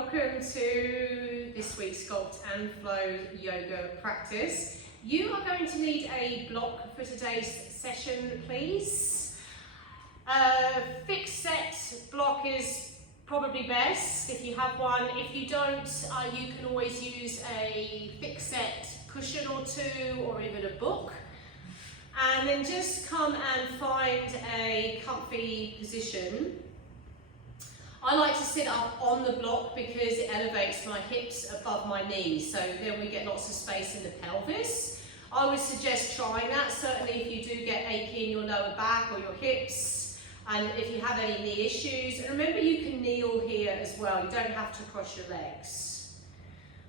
welcome to this week's Sculpt and Flow yoga practice. You are going to need a block for today's session, please. Fixed set block is probably best if you have one. If you don't, you can always use a fixed set cushion or two, or even a book. And then just come and find a comfy position. I like to sit up on the block because it elevates my hips above my knees, so then we get lots of space in the pelvis. I would suggest trying that, certainly if you do get achy in your lower back or your hips, and if you have any knee issues. And remember, you can kneel here as well, you don't have to cross your legs.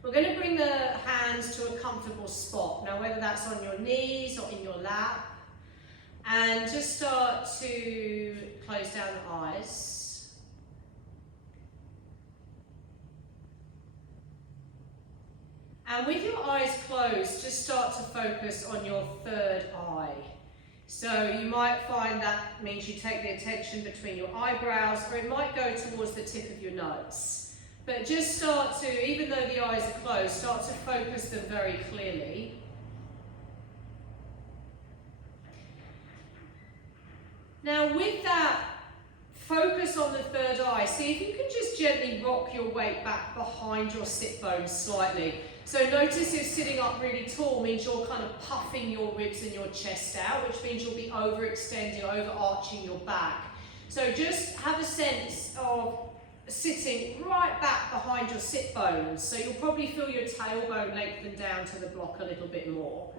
We're going to bring the hands to a comfortable spot, now whether that's on your knees or in your lap, and just start to close down the eyes. And with your eyes closed, just start to focus on your third eye. So you might find that means you take the attention between your eyebrows, or it might go towards the tip of your nose. But just start to, even though the eyes are closed, start to focus them very clearly. Now with that focus on the third eye, see if you can just gently rock your weight back behind your sit bones slightly. So notice if sitting up really tall means you're kind of puffing your ribs and your chest out, which means you'll be overextending, overarching your back. So just have a sense of sitting right back behind your sit bones. So you'll probably feel your tailbone lengthen down to the block a little bit more.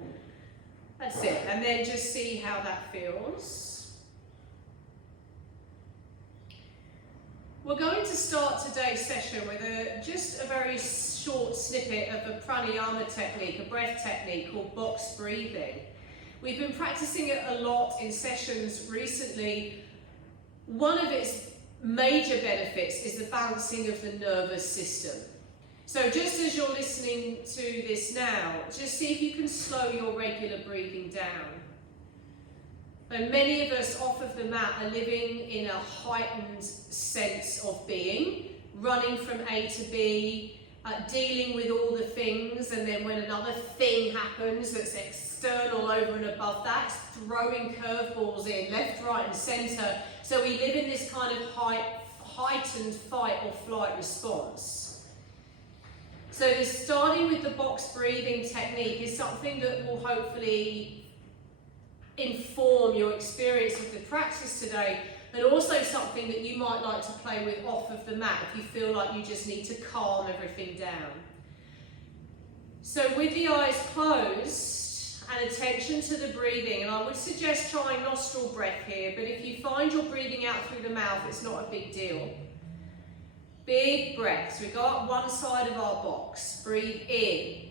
That's it. And then just see how that feels. We're going to start today's session with just a very short snippet of a pranayama technique, a breath technique called box breathing. We've been practicing it a lot in sessions recently. One of its major benefits is the balancing of the nervous system. So just as you're listening to this now, just see if you can slow your regular breathing down. And many of us off of the mat are living in a heightened sense of being, running from A to B, dealing with all the things, and then when another thing happens that's external over and above that, throwing curveballs in left, right and centre. So we live in this kind of heightened fight or flight response. So this starting with the box breathing technique is something that will hopefully inform your experience of the practice today, and also something that you might like to play with off of the mat if you feel like you just need to calm everything down. So with the eyes closed and attention to the breathing, and I would suggest trying nostril breath here, but if you find you're breathing out through the mouth, it's not a big deal. Big breaths. We go up one side of our box. Breathe in,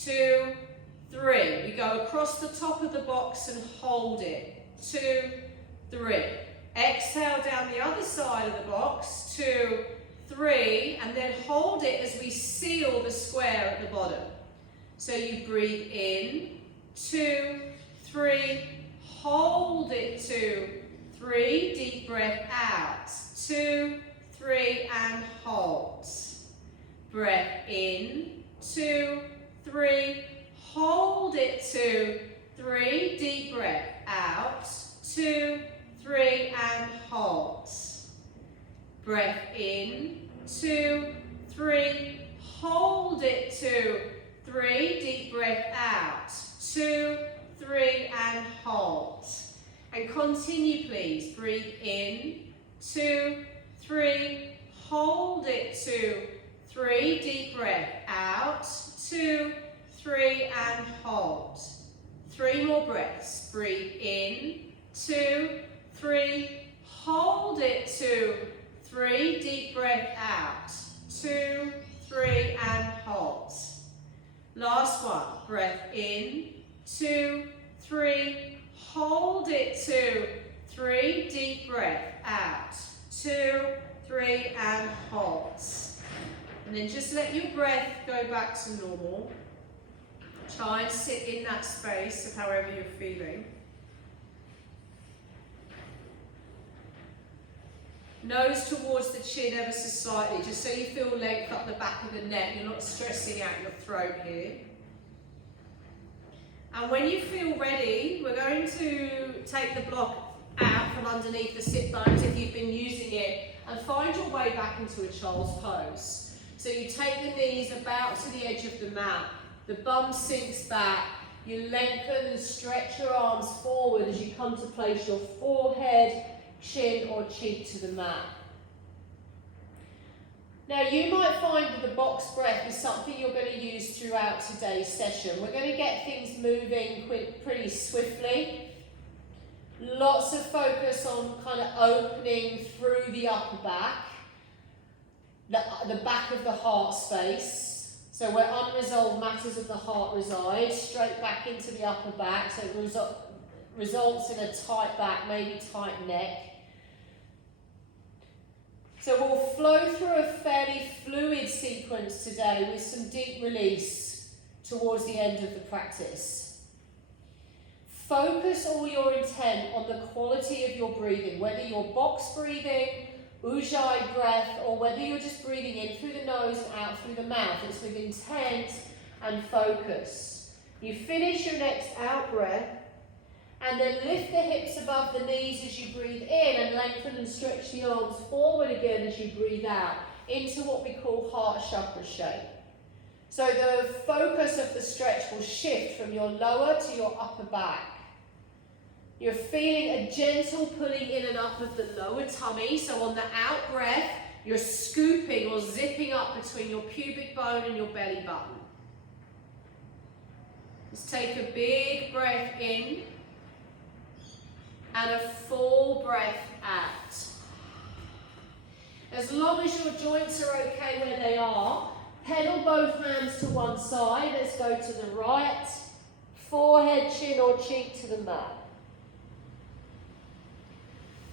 2, 3. We go across the top of the box and hold it. 2, 3. Exhale down the other side of the box. 2, 3. And then hold it as we seal the square at the bottom. So you breathe in. 2, 3. Hold it. 2, 3. Deep breath out. 2, 3. And hold. Breath in. 2, 3. Hold it. 2, 3, deep breath out. 2, 3, and hold. Breath in. 2, 3, hold it. 2, 3, deep breath out. 2, 3, and hold. And continue, please. Breathe in. 2, 3, hold it. 2, 3, deep breath out. 2, 3, and hold. 3 more breaths. Breathe in. 2, 3, hold it. 2, 3, deep breath out. 2, 3, and hold. Last one. Breath in. 2, 3, hold it. 2, 3, deep breath out. 2, 3, and hold. And then just let your breath go back to normal. Try and sit in that space of however you're feeling. Nose towards the chin ever so slightly, just so you feel length up the back of the neck. You're not stressing out your throat here. And when you feel ready, we're going to take the block out from underneath the sit bones if you've been using it, and find your way back into a child's pose. So you take the knees about to the edge of the mat, the bum sinks back, you lengthen and stretch your arms forward as you come to place your forehead, chin or cheek to the mat. Now you might find that the box breath is something you're going to use throughout today's session. We're going to get things moving pretty swiftly. Lots of focus on kind of opening through the upper back, the back of the heart space. So where unresolved matters of the heart reside, straight back into the upper back. So it results in a tight back, maybe tight neck. So we'll flow through a fairly fluid sequence today with some deep release towards the end of the practice. Focus all your intent on the quality of your breathing, whether you're box breathing, ujjayi breath, or whether you're just breathing in through the nose and out through the mouth. It's with intent and focus. You finish your next out breath, and then lift the hips above the knees as you breathe in, and lengthen and stretch the arms forward again as you breathe out into what we call heart chakra shape. So the focus of the stretch will shift from your lower to your upper back. You're feeling a gentle pulling in and up of the lower tummy. So on the out breath, you're scooping or zipping up between your pubic bone and your belly button. Let's take a big breath in and a full breath out. As long as your joints are okay where they are, pedal both hands to one side. Let's go to the right, forehead, chin or cheek to the mat.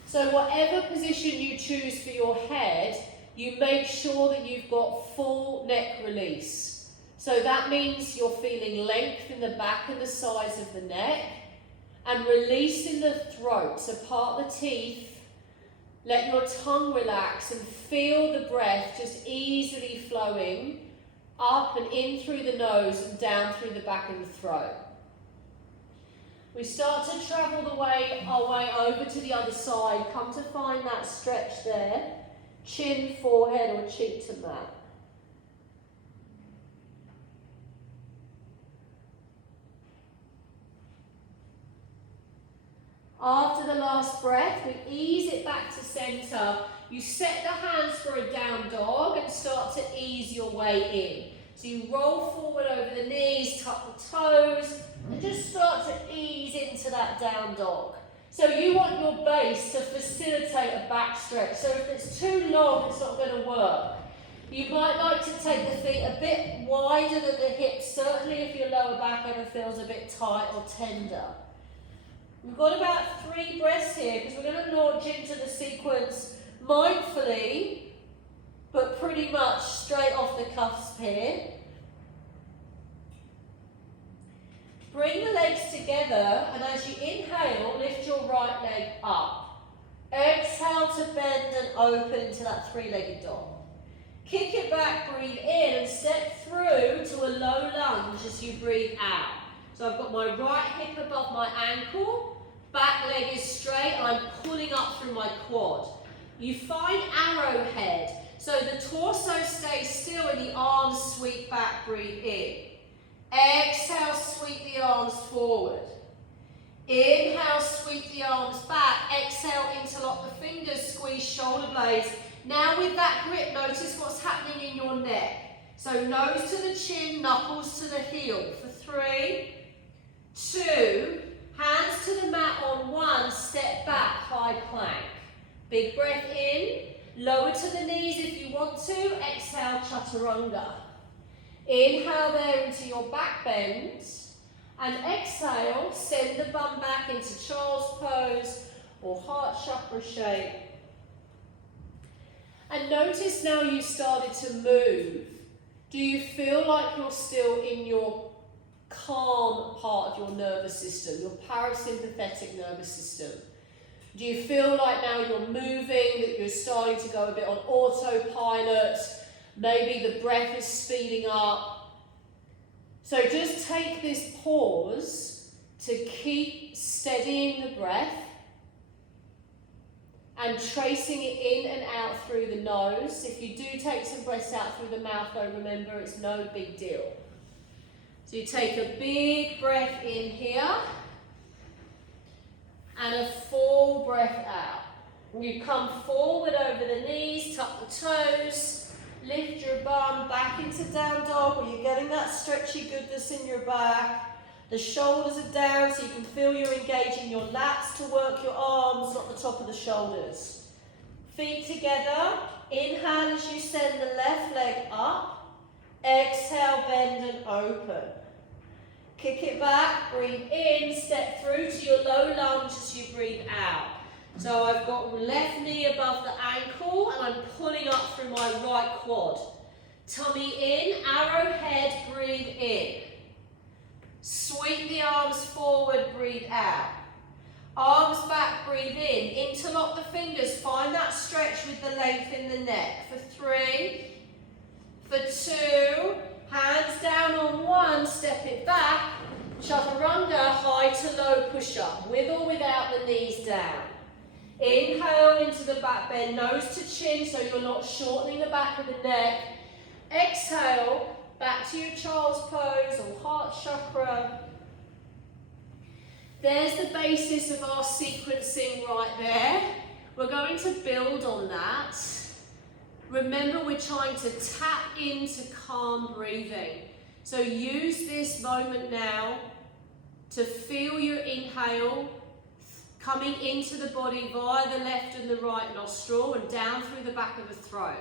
So whatever position you choose for your head, you make sure that you've got full neck release. So that means you're feeling length in the back and the sides of the neck, and release in the throat. So part the teeth, let your tongue relax, and feel the breath just easily flowing up and in through the nose and down through the back of the throat. We start to travel our way over to the other side. Come to find that stretch there. Chin, forehead or cheek to mat. After the last breath, we ease it back to center. You set the hands for a down dog and start to ease your way in. So you roll forward over the knees, tuck the toes, and just start to ease into that down dog. So you want your base to facilitate a back stretch. So if it's too long, it's not going to work. You might like to take the feet a bit wider than the hips, certainly if your lower back ever feels a bit tight or tender. We've got about 3 breaths here because we're going to launch into the sequence mindfully, but pretty much straight off the cuffs here. Bring the legs together, and as you inhale, lift your right leg up. Exhale to bend and open into that 3-legged dog. Kick it back, breathe in, and step through to a low lunge as you breathe out. So I've got my right hip above my ankle, back leg is straight, and I'm pulling up through my quad. You find arrowhead, so the torso stays still and the arms sweep back, breathe in. Exhale, sweep the arms forward. Inhale, sweep the arms back. Exhale, interlock the fingers, squeeze shoulder blades. Now with that grip, notice what's happening in your neck. So nose to the chin, knuckles to the heel. For 3, 2, hands to the mat on 1, step back, high plank. Big breath in, lower to the knees if you want to. Exhale, chaturanga. Inhale there into your back bend, and exhale, send the bum back into child's pose or heart chakra shape. And notice now you started to move. Do you feel like you're still in your calm part of your nervous system, your parasympathetic nervous system? Do you feel like now you're moving, that you're starting to go a bit on autopilot? Maybe the breath is speeding up. So just take this pause to keep steadying the breath and tracing it in and out through the nose. If you do take some breaths out through the mouth, though, remember it's no big deal. So you take a big breath in here and a full breath out. You come forward over the knees, tuck the toes, lift your bum back into down dog where you're getting that stretchy goodness in your back. The shoulders are down so you can feel you're engaging your lats to work your arms, not the top of the shoulders. Feet together. Inhale as you send the left leg up. Exhale, bend and open. Kick it back, breathe in, step through to your low lunge as you breathe out. So I've got left knee above the ankle and I'm pulling up through my right quad. Tummy in, arrowhead, breathe in. Sweep the arms forward, breathe out. Arms back, breathe in. Interlock the fingers, find that stretch with the length in the neck. For 3, for 2, hands down on 1, step it back. Chaturanga, high to low push-up, with or without the knees down. Inhale into the back bend, nose to chin, so you're not shortening the back of the neck. Exhale, back to your child's pose or heart chakra. There's the basis of our sequencing right there. We're going to build on that. Remember, we're trying to tap into calm breathing. So use this moment now to feel your inhale coming into the body via the left and the right nostril and down through the back of the throat.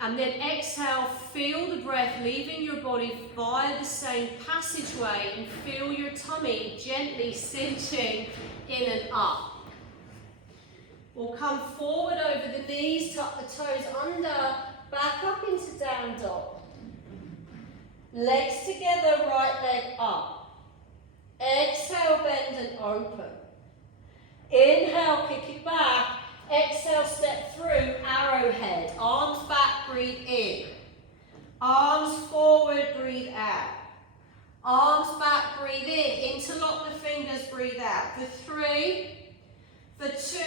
And then exhale, feel the breath leaving your body via the same passageway and feel your tummy gently cinching in and up. We'll come forward over the knees, tuck the toes under, back up into down dog. Legs together, right leg up. Exhale, bend and open. Inhale, kick it back. Exhale, step through, arrowhead. Arms back, breathe in. Arms forward, breathe out. Arms back, breathe in. Interlock the fingers, breathe out. For 3, for 2,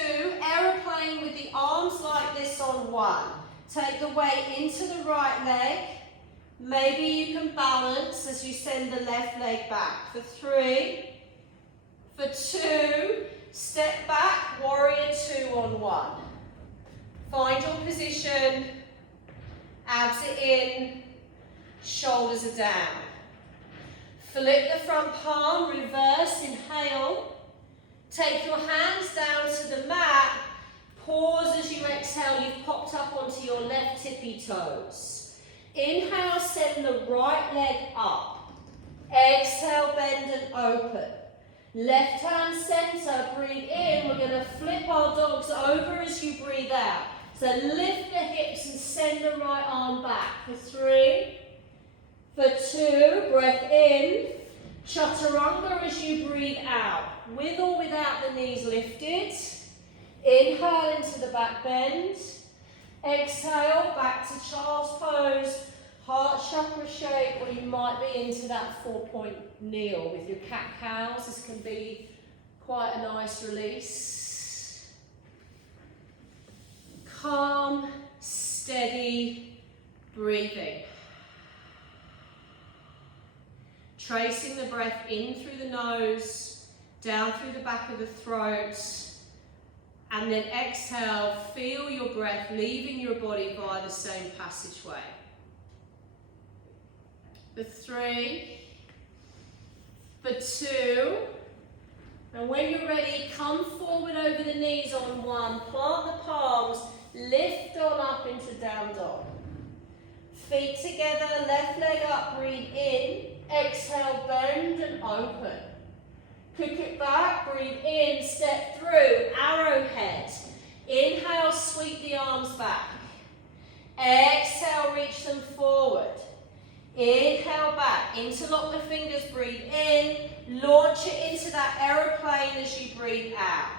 aeroplane with the arms like this on 1. Take the weight into the right leg. Maybe you can balance as you send the left leg back. For 3, for 2, step back, warrior 2 on 1. Find your position, abs are in, shoulders are down. Flip the front palm, reverse, inhale. Take your hands down to the mat. Pause as you exhale, you've popped up onto your left tippy toes. Inhale, send the right leg up. Exhale, bend and open. Left hand center, breathe in. We're going to flip our dogs over as you breathe out. So lift the hips and send the right arm back. For 3, for 2, breath in. Chaturanga as you breathe out. With or without the knees lifted. Inhale into the back bend. Exhale, back to child's pose. Heart chakra shape, or you might be into that 4-point kneel with your cat-cows. This can be quite a nice release. Calm, steady breathing. Tracing the breath in through the nose, down through the back of the throat, and then exhale, feel your breath leaving your body via the same passageway. For 3, for 2, and when you're ready, come forward over the knees on 1, plant the palms, lift on up into down dog. Feet together, left leg up, breathe in, exhale, bend and open. Kick it back, breathe in, step through, arrowhead. Inhale, sweep the arms back. Exhale, reach them forward. Inhale back, interlock the fingers, breathe in, launch it into that aeroplane as you breathe out.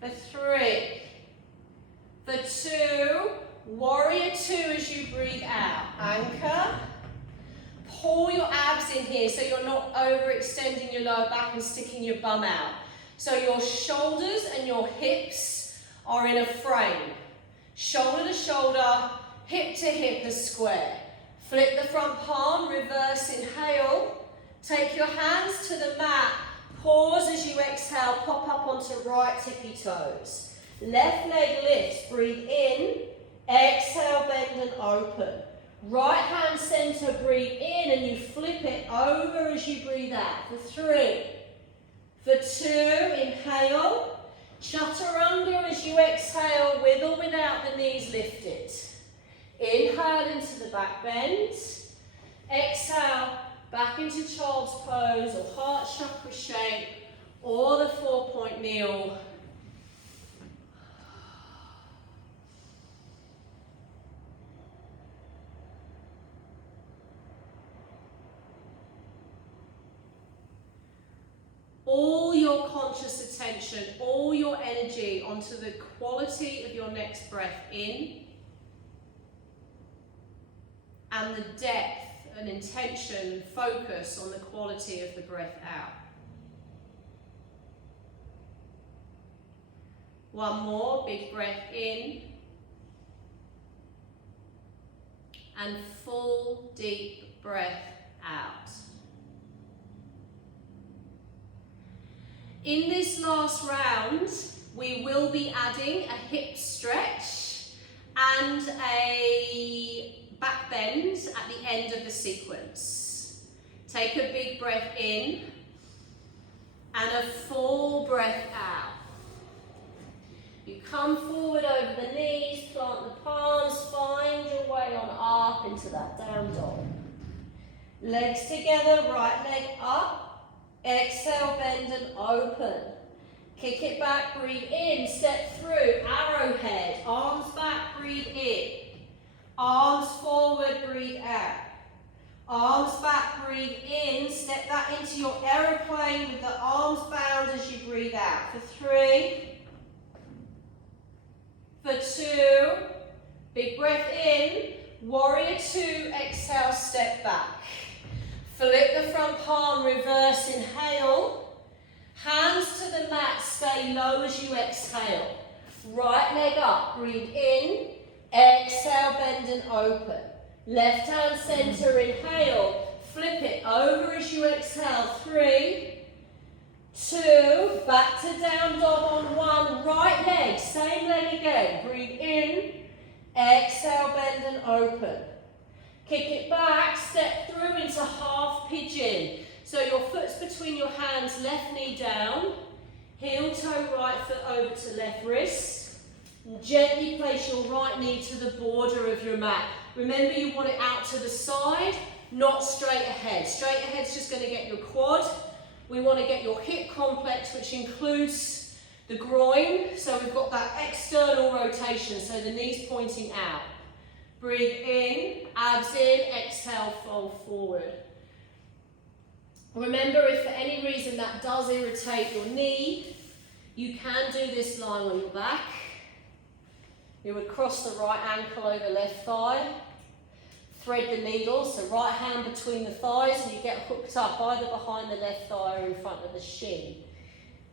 For 3, for 2, warrior 2 as you breathe out. Anchor, pull your abs in here so you're not overextending your lower back and sticking your bum out. So your shoulders and your hips are in a frame. Shoulder to shoulder, hip to hip a square. Flip the front palm, reverse inhale. Take your hands to the mat. Pause as you exhale, pop up onto right tippy toes. Left leg lifts, breathe in. Exhale, bend and open. Right hand center, breathe in and you flip it over as you breathe out. For 3, for 2, inhale. Chaturanga as you exhale, with or without the knees lifted. Inhale into the back bend. Exhale, back into child's pose or heart chakra shape or the 4-point kneel. All your conscious attention, all your energy onto the quality of your next breath in and the depth and intention, focus on the quality of the breath out. One more, big breath in and full deep breath out. In this last round, we will be adding a hip stretch and a back bend at the end of the sequence. Take a big breath in and a full breath out. You come forward over the knees, plant the palms, find your way on up into that down dog. Legs together, right leg up. Exhale, bend and open. Kick it back, breathe in, step through, arrowhead, arms back, breathe in. Arms forward, breathe out. Arms back, breathe in, step that into your aeroplane with the arms bound as you breathe out. For 3, for 2, big breath in, warrior 2, exhale, step back. Flip the front palm, reverse inhale. Hands to the mat, stay low as you exhale. Right leg up, breathe in. Exhale, bend and open. Left hand center, inhale. Flip it over as you exhale. 3, 2, back to down dog on 1. Right leg, same leg again. Breathe in. Exhale, bend and open. Kick it back, step through into half pigeon. So your foot's between your hands, left knee down, heel toe right foot over to left wrist. And gently place your right knee to the border of your mat. Remember you want it out to the side, not straight ahead. Straight ahead's just going to get your quad. We want to get your hip complex, which includes the groin. So we've got that external rotation, so the knee's pointing out. Breathe in, abs in, exhale, fold forward. Remember, if for any reason that does irritate your knee, you can do this lying on your back. You would cross the right ankle over left thigh, thread the needle, so right hand between the thighs, and you get hooked up either behind the left thigh or in front of the shin.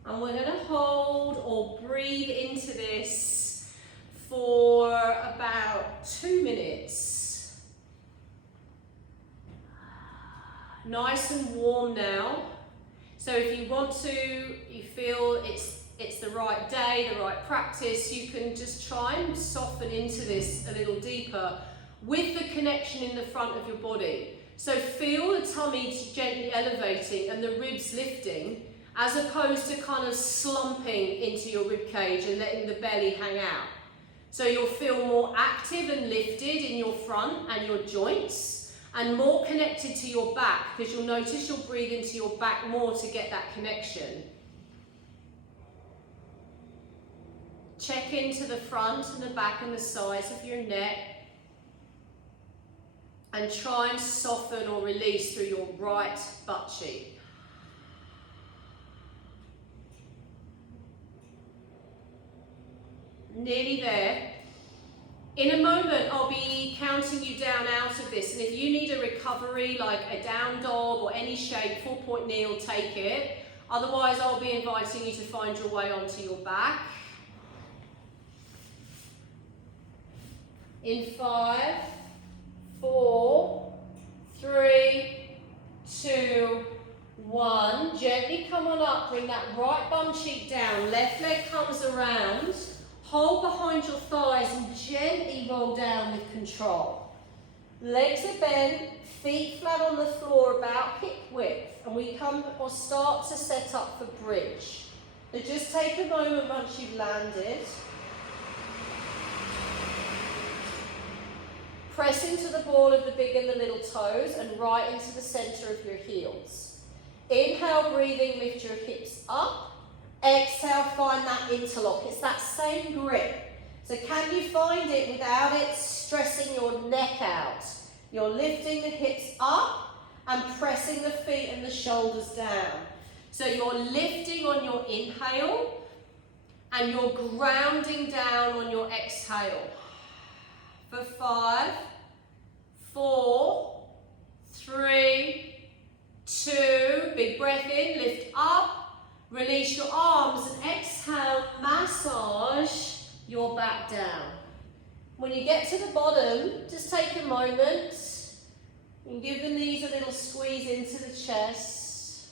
And we're going to hold or breathe into this for about 2 minutes. Nice and warm now. So if you want to, you feel it's the right day, the right practice, you can just try and soften into this a little deeper with the connection in the front of your body. So feel the tummy gently elevating and the ribs lifting, as opposed to kind of slumping into your rib cage and letting the belly hang out. So you'll feel more active and lifted in your front and your joints, and more connected to your back, because you'll notice you'll breathe into your back more to get that connection. Check into the front and the back and the sides of your neck. and try and soften or release through your right butt cheek. Nearly there. In a moment, I'll be counting you down out of this, and if you need a recovery, like a down dog or any shape, 4-point kneel, take it. Otherwise, I'll be inviting you to find your way onto your back. In 5, 4, 3, 2, 1. Gently come on up, bring that right bum cheek down, left leg comes around. Hold behind your thighs and gently roll down with control. Legs are bent, feet flat on the floor about hip width, and we come or start to set up for bridge. So just take a moment once you've landed. Press into the ball of the big and the little toes and right into the center of your heels. Inhale, breathing, lift your hips up. Exhale, find that interlock. It's that same grip. So can you find it without it stressing your neck out? You're lifting the hips up and pressing the feet and the shoulders down. So you're lifting on your inhale and you're grounding down on your exhale. For 5, 4, 3, 2, big breath in, lift up. Release your arms and exhale, massage your back down. When you get to the bottom, just take a moment and give the knees a little squeeze into the chest.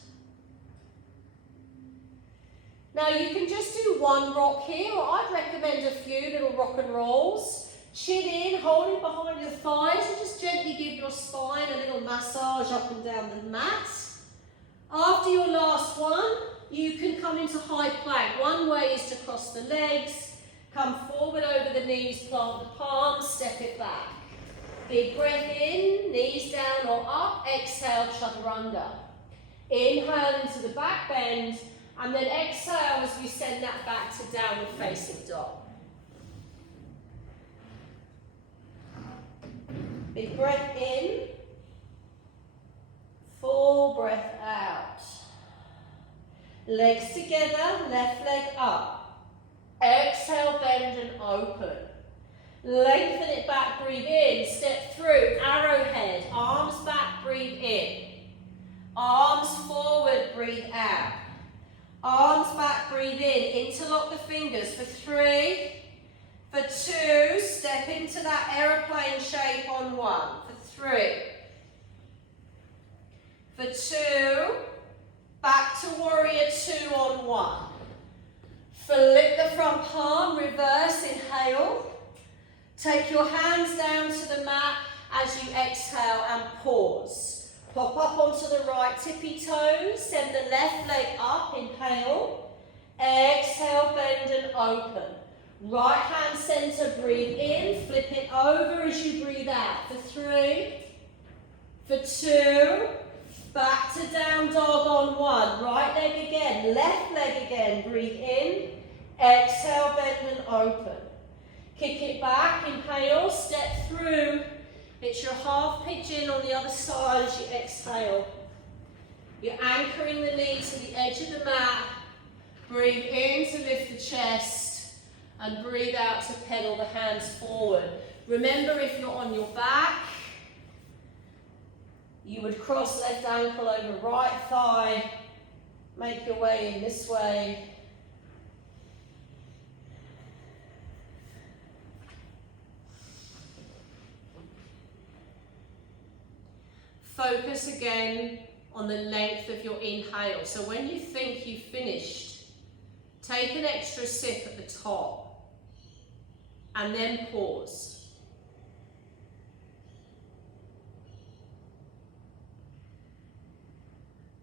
Now you can just do one rock here, or I'd recommend a few little rock and rolls. Chin in, holding behind your thighs, and just gently give your spine a little massage up and down the mat. After your last one, you can come into high plank. One way is to cross the legs, come forward over the knees, plant the palms, step it back. Big breath in, knees down or up, exhale, chaturanga. Inhale into the back bend, and then exhale as we send that back to downward facing dog. Big breath in, full breath out. Legs together, left leg up. Exhale, bend and open. Lengthen it back, breathe in. Step through, arrowhead. Arms back, breathe in. Arms forward, breathe out. Arms back, breathe in. Interlock the fingers for 3. For 2, step into that aeroplane shape on 1. For 3. For 2, back to warrior 2 on 1. Flip the front palm, reverse, inhale. Take your hands down to the mat as you exhale and pause. Pop up onto the right tippy toes, send the left leg up, inhale. Exhale, bend and open. Right hand center, breathe in, flip it over as you breathe out. For 3, for 2, back to down dog on 1. Right leg again, left leg again. Breathe in, exhale, bend and open. Kick it back, inhale, step through. It's your half pigeon on the other side as you exhale. You're anchoring the knee to the edge of the mat. Breathe in to lift the chest and breathe out to pedal the hands forward. Remember, if you're on your back, you would cross left ankle over right thigh, make your way in this way. Focus again on the length of your inhale. So when you think you've finished, take an extra sip at the top and then pause.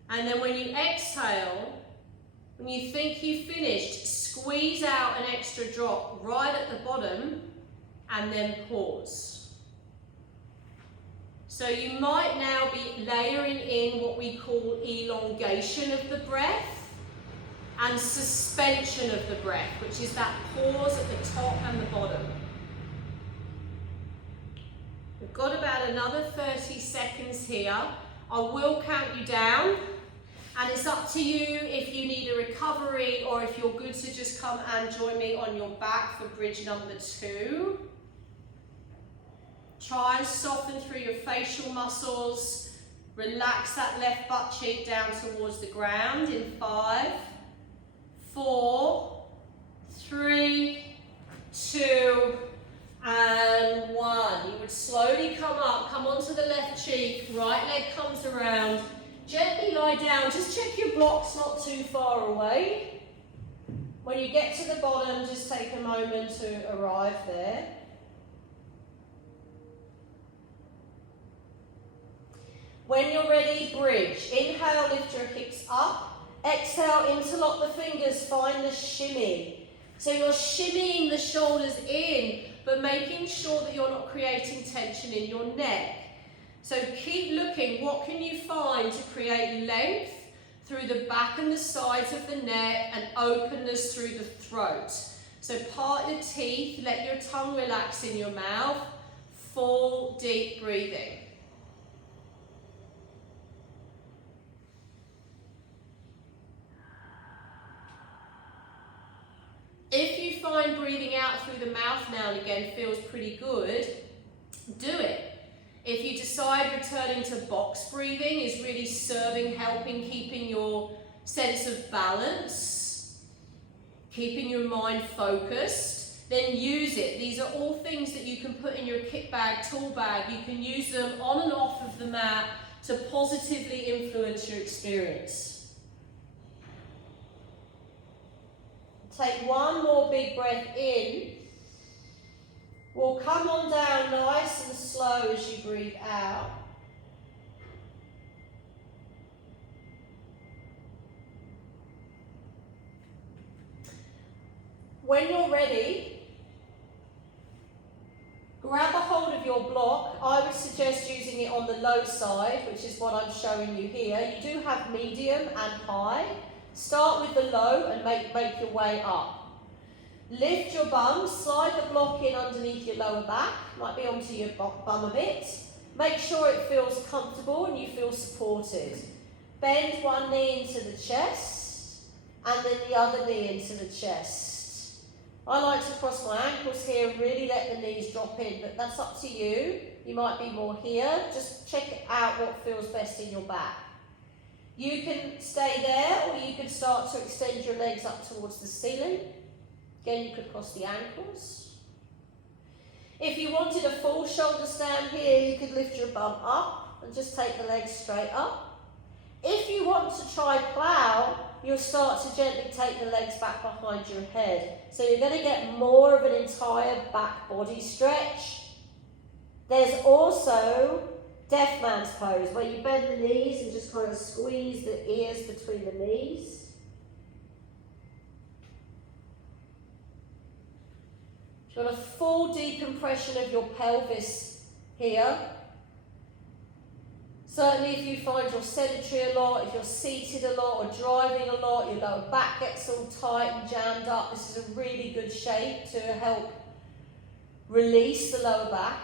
And then when you exhale, when you think you've finished, squeeze out an extra drop right at the bottom and then pause. So you might now be layering in what we call elongation of the breath and suspension of the breath, which is that pause at the top and the bottom. We've got about another 30 seconds here. I will count you down, and it's up to you if you need a recovery or if you're good to just come and join me on your back for bridge number 2. Try and soften through your facial muscles. Relax that left butt cheek down towards the ground in 5, 4, 3, 2, and 1. You would slowly come up, come onto the left cheek, right leg comes around, gently lie down, just check your blocks not too far away. When you get to the bottom, just take a moment to arrive there. When you're ready, bridge. Inhale, lift your hips up. Exhale, interlock the fingers, find the shimmy. So you're shimmying the shoulders in, but making sure that you're not creating tension in your neck. So keep looking, what can you find to create length through the back and the sides of the neck and openness through the throat. So part your teeth, let your tongue relax in your mouth, full deep breathing. If you find breathing out through the mouth now and again feels pretty good, do it. If you decide returning to box breathing is really serving, helping, keeping your sense of balance, keeping your mind focused, then use it. These are all things that you can put in your kit bag, tool bag. You can use them on and off of the mat to positively influence your experience. Take one more big breath in. We'll come on down nice and slow as you breathe out. When you're ready, grab a hold of your block. I would suggest using it on the low side, which is what I'm showing you here. You do have medium and high. Start with the low and make your way up. Lift your bum, slide the block in underneath your lower back, might be onto your bum a bit. Make sure it feels comfortable and you feel supported. Bend one knee into the chest and then the other knee into the chest. I like to cross my ankles here and really let the knees drop in, but that's up to you. You might be more here. Just check out what feels best in your back. You can stay there or you can start to extend your legs up towards the ceiling. Again, you could cross the ankles. If you wanted a full shoulder stand here, you could lift your bum up and just take the legs straight up. If you want to try plow, you'll start to gently take the legs back behind your head. So you're going to get more of an entire back body stretch. There's also Deaf Man's Pose, where you bend the knees and just kind of squeeze the ears between the knees. You've got a full decompression of your pelvis here. Certainly if you find you're sedentary a lot, if you're seated a lot or driving a lot, your lower back gets all tight and jammed up, this is a really good shape to help release the lower back.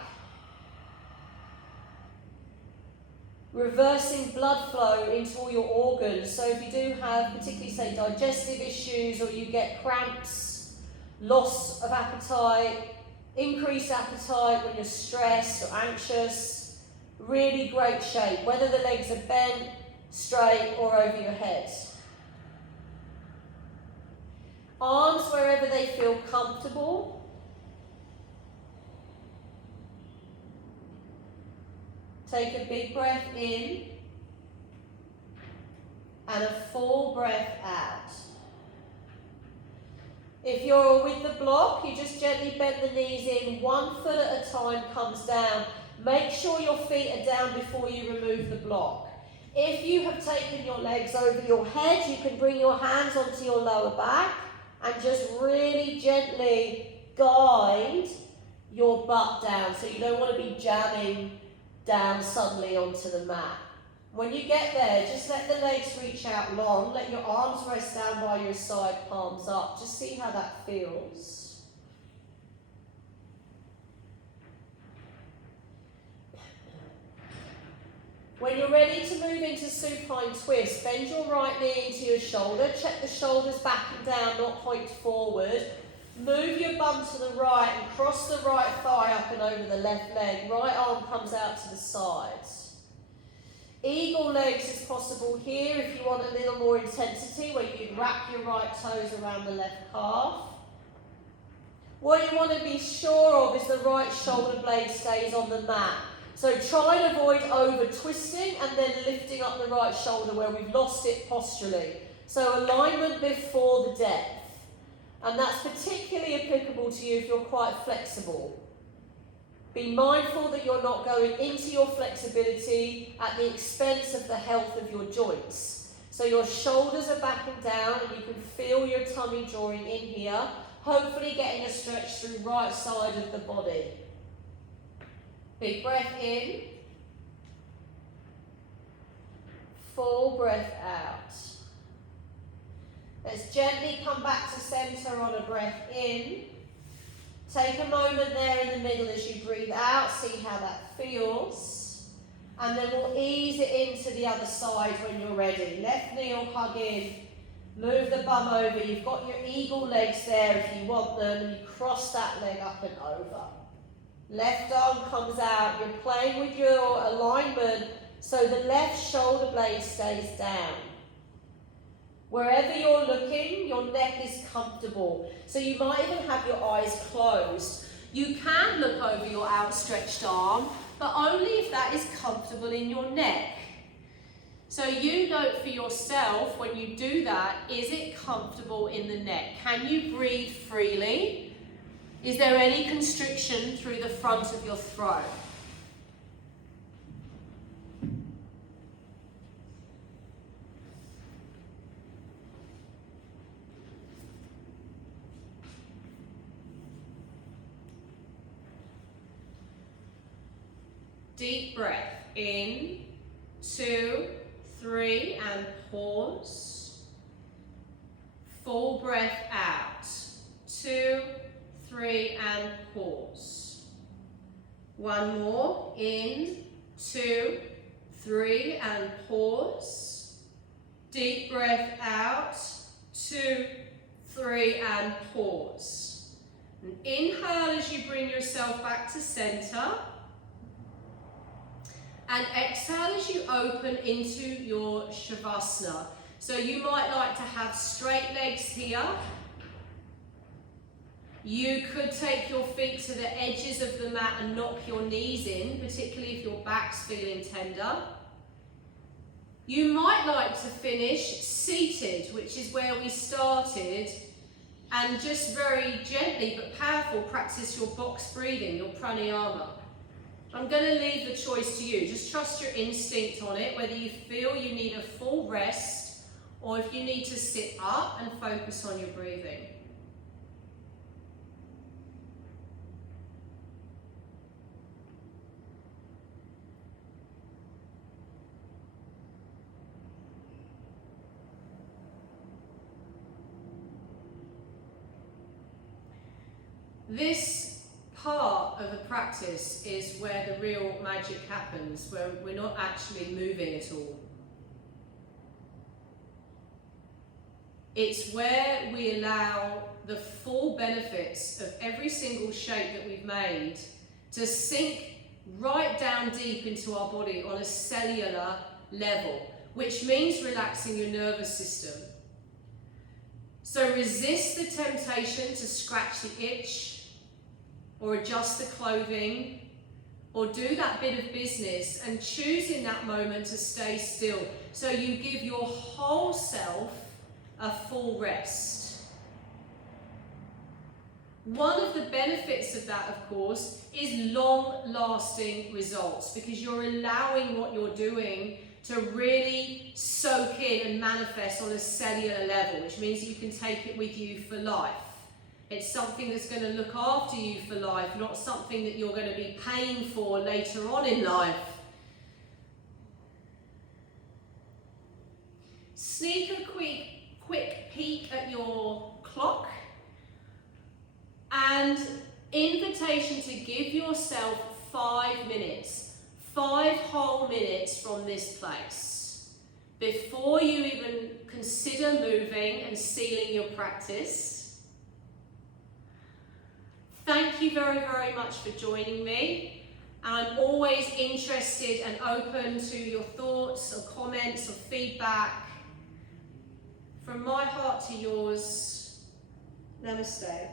Reversing blood flow into all your organs. So if you do have particularly say digestive issues or you get cramps, loss of appetite, increased appetite when you're stressed or anxious, really great shape, whether the legs are bent, straight or over your head. Arms wherever they feel comfortable. Take a big breath in and a full breath out. If you're with the block, you just gently bend the knees in, 1 foot at a time comes down. Make sure your feet are down before you remove the block. If you have taken your legs over your head, you can bring your hands onto your lower back and just really gently guide your butt down. So you don't want to be jamming down suddenly onto the mat. When you get there, just let the legs reach out long, let your arms rest down by your side, palms up. Just see how that feels. you're ready to move into supine twist, bend your right knee into your shoulder. Check the shoulders back and down, not point forward. Move your bum to the right and cross the right thigh up and over the left leg. Right arm comes out to the sides. Eagle legs is possible here if you want a little more intensity, where you wrap your right toes around the left calf. What you want to be sure of is the right shoulder blade stays on the mat. So try and avoid over twisting and then lifting up the right shoulder where we've lost it posturally. So alignment before the depth. And that's particularly applicable to you if you're quite flexible. Be mindful that you're not going into your flexibility at the expense of the health of your joints. So your shoulders are back and down and you can feel your tummy drawing in here, hopefully getting a stretch through right side of the body. Big breath in. Full breath out. Let's gently come back to centre on a breath in. Take a moment there in the middle as you breathe out, see how that feels. And then we'll ease it into the other side when you're ready. Left knee will hug in, move the bum over. You've got your eagle legs there if you want them, and you cross that leg up and over. Left arm comes out, you're playing with your alignment so the left shoulder blade stays down. Wherever you're looking, your neck is comfortable. So you might even have your eyes closed. You can look over your outstretched arm, but only if that is comfortable in your neck. So you note for yourself when you do that, is it comfortable in the neck? Can you breathe freely? Is there any constriction through the front of your throat? Deep breath in, 2, 3, and pause. Full breath out, 2, 3, and pause. One more, in, 2, 3, and pause. Deep breath out, 2, 3, and pause. And inhale as you bring yourself back to center. And exhale as you open into your Shavasana. So you might like to have straight legs here. You could take your feet to the edges of the mat and knock your knees in, particularly if your back's feeling tender. You might like to finish seated, which is where we started, and just very gently but powerful practice your box breathing, your pranayama. I'm going to leave the choice to you. Just trust your instinct on it, whether you feel you need a full rest or if you need to sit up and focus on your breathing. This part of the practice is where the real magic happens, where we're not actually moving at all. It's where we allow the full benefits of every single shape that we've made to sink right down deep into our body on a cellular level, which means relaxing your nervous system. So resist the temptation to scratch the itch, or adjust the clothing, or do that bit of business, and choose in that moment to stay still. So you give your whole self a full rest. One of the benefits of that, of course, is long-lasting results, because you're allowing what you're doing to really soak in and manifest on a cellular level, which means you can take it with you for life. It's something that's going to look after you for life, not something that you're going to be paying for later on in life. Sneak a quick peek at your clock, and invitation to give yourself 5 minutes. 5 whole minutes from this place before you even consider moving and sealing your practice. Thank you very, very much for joining me. I'm always interested and open to your thoughts or comments or feedback. From my heart to yours, namaste.